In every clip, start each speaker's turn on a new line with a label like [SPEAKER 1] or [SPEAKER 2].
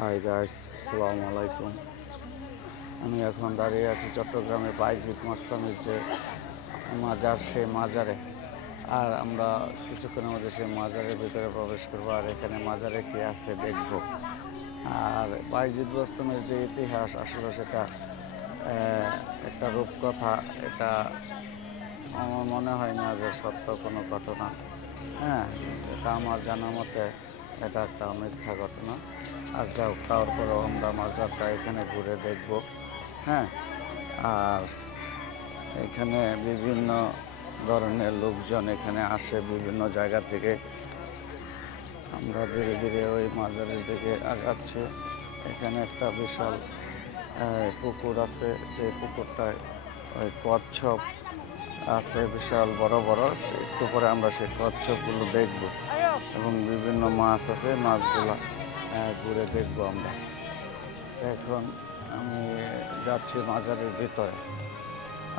[SPEAKER 1] Hi guys আসসালামু আলাইকুম আমি এখন দাঁড়িয়ে আছি চট্টগ্রামে বাইজিৎ মাস্তানির যে মাজার, সেই মাজারে। আর আমরা কিছুক্ষণের মধ্যে সেই মাজারের ভিতরে প্রবেশ করব। আর এখানে মাজারে কি আছে দেখব। আর বাইজিৎ মাস্তানের যে ইতিহাস আসলে সেটা একটা রূপকথা। এটা আমার মনে হয় না যে সত্য কোনো ঘটনা। হ্যাঁ এটা আমার জানা মতে এটা একটা মিথ্যা ঘটনা। আর যাও তারপরেও আমরা মাজারটা এখানে ঘুরে দেখব হ্যাঁ? আর এখানে বিভিন্ন ধরনের লোকজন এখানে আসে বিভিন্ন জায়গা থেকে। আমরা ধীরে ধীরে ওই মাজারের দিকে আগাচ্ছি। এখানে একটা বিশাল পুকুর আছে, যে পুকুরটায় ওই কচ্ছপ আছে, বিশাল বড় বড়। একটু পরে আমরা সেই কচ্ছপগুলো দেখব। এবং বিভিন্ন মাছ আছে, মাছগুলো ঘুরে দেখব আমরা। এখন আমি যাচ্ছি মাজারের ভিতরে।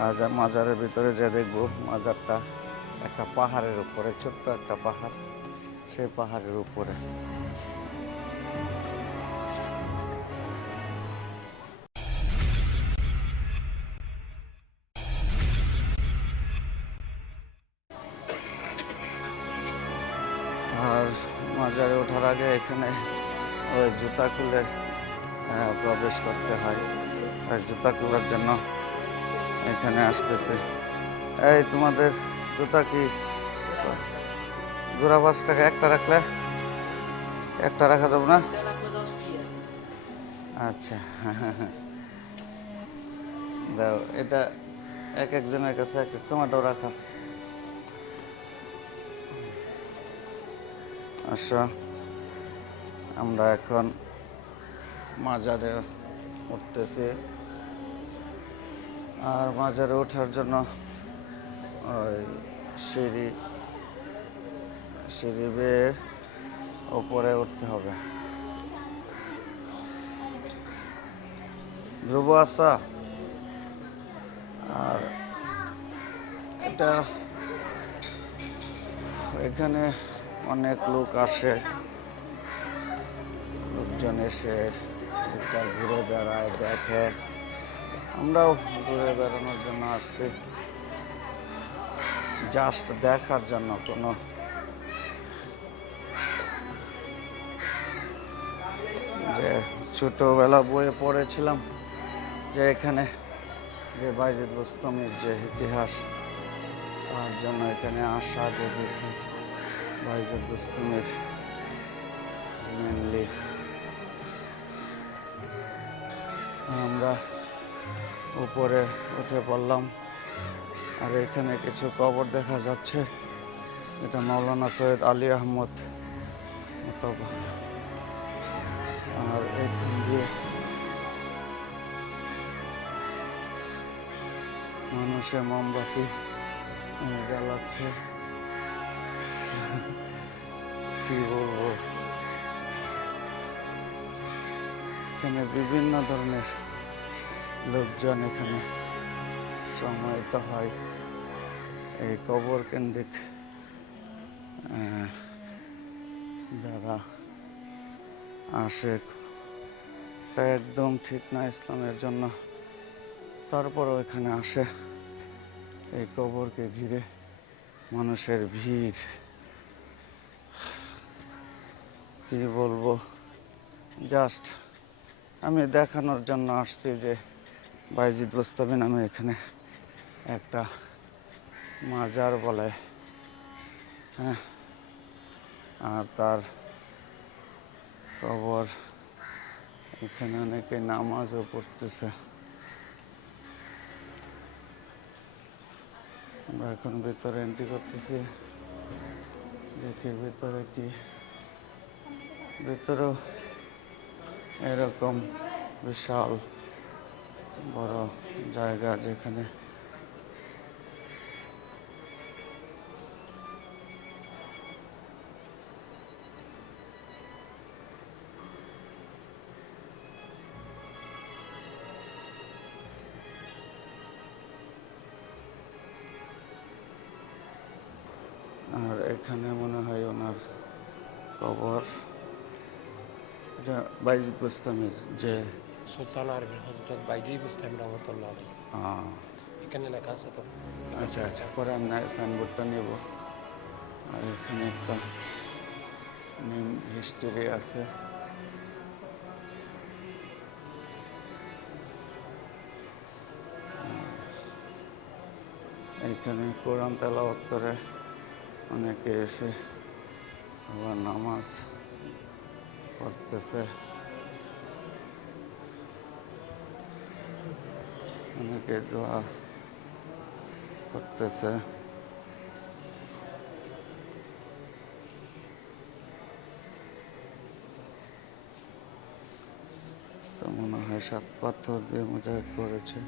[SPEAKER 1] আর মাজারের ভিতরে যে দেখব, মাজারটা একটা পাহাড়ের উপরে, ছোট্ট একটা পাহাড়। সেই পাহাড়ের উপরে। খুলে আহ, প্রবেশ করতে হয়। জুতা খোলার জন্য এখানে আসতেছে। এই তোমাদের জুতা কি? জোড়া পাঁচ একটা রাখলে? একটা রাখা যাবে না? আচ্ছা দাও এটা এক একজনের কাছে এক এক টমেটো রাখা। আচ্ছা আমরা এখন মাজারে উঠতেছি। আর মাজারে ওঠার জন্য ওই সিঁড়ি সিঁড়ি বেয়ে ওপরে উঠতে হবে। ধ্রুব আসা আর এটা এখানে অনেক লোক আসে, লোকজন এসে ঘুরে বেড়ায়, দেখে। আমরাও ঘুরে বেড়ানোর জন্য আসছি। জাস্ট দেখার জন্য কোনো। যে ছোটোবেলা বইয়ে পড়েছিলাম, যে এখানে যে বাইজিদ বুস্তমির যে ইতিহাস, তার জন্য এখানে আসা যে দেখি। বাইজিদ বুস্তমির মেনলি আমরা উপরে উঠে পড়লাম। আর এখানে কিছু কবর দেখা যাচ্ছে। এটা মৌলানা সৈয়দ আলী আহমদ আর এখান দিয়ে মানুষের মোমবাতি জ্বালাচ্ছে। কি বলব? এখানে বিভিন্ন ধরনের লোকজন এখানে সমাহিত হয়। এই কবর কেন্দ্রিক যারা আসে, তা একদম ঠিক না ইসলামের জন্য। তারপরও এখানে আসে। এই কবরকে ঘিরে মানুষের ভিড়। কি বলব? জাস্ট আমি দেখানোর জন্য আসছি যে বাইজিৎ বস্তাবি নামে এখানে একটা মাজার বলে। হ্যাঁ আর তার কবর এখানে অনেকে নামাজও পড়তেছে। আমরা এখন ভিতরে এন্ট্রি করতেছি। দেখি ভিতরে কি। ভিতরেও এরকম বিশাল বড় জায়গা যেখানে আর এখানে এটা বাইজিদ বুস্তামের যে
[SPEAKER 2] সুলতান আরবি হজরত বাইজি বুস্তাম রহমতুল্লাহ আলাই এখানে লেখা আছে তো।
[SPEAKER 1] আচ্ছা আচ্ছা পরে আমি সাইনবোর্ডটা নেব। আর এখানে একটা নেম হিস্টোরি আছে। এইখানে কোরআন তেলাওয়াত করে অনেকে এসে আবার নামাজ পড়তেছে অনেকে দোয়া করতেছে। তো মনে হয় সাত পাথর দিয়ে মোজাইক করেছে।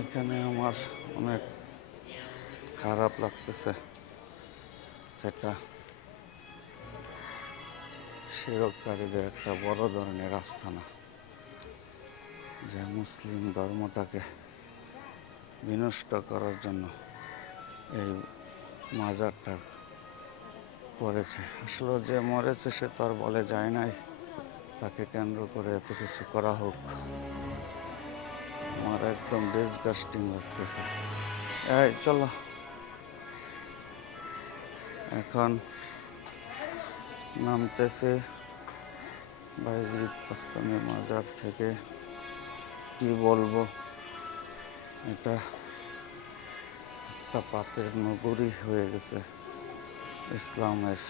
[SPEAKER 1] এখানে আমার অনেক খারাপ লাগতেছে। সেটা শিরককারীদের একটা বড় ধরনের আস্থানা, যে মুসলিম ধর্মটাকে বিনষ্ট করার জন্য এই মাজারটা করেছে। আসলে যে মরেছে সে তো আর বলে যায় নাই। তাকে কেন্দ্র করে এত কিছু করা হোক। আমার একদম ডিসগাস্টিং লাগতেছে। এই, চলো এখন নামতেছে বাইজিৎ মাজার থেকে। কি বলব? এটা একটা পাপের নগরী হয়ে গেছে ইসলামের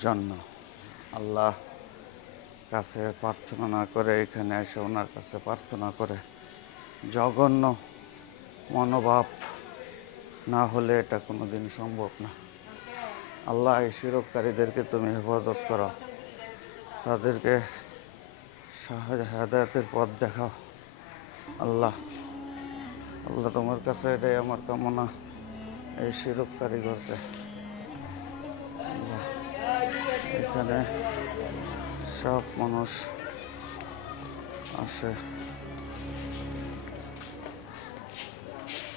[SPEAKER 1] জন্য। আল্লাহ। কাছে প্রার্থনা না করে, এখানে এসে ওনার কাছে প্রার্থনা করে। জঘন্য মনোভাব না হলে এটা কোনো দিন সম্ভব না। আল্লাহ এই শিরককারীদেরকে তুমি হেফাজত করো। তাদেরকে হেদায়তের পথ দেখাও। আল্লাহ আল্লাহ তোমার কাছে এটাই আমার কামনা, এই শিরক কারিগরকে এখানে সব মানুষ আসে।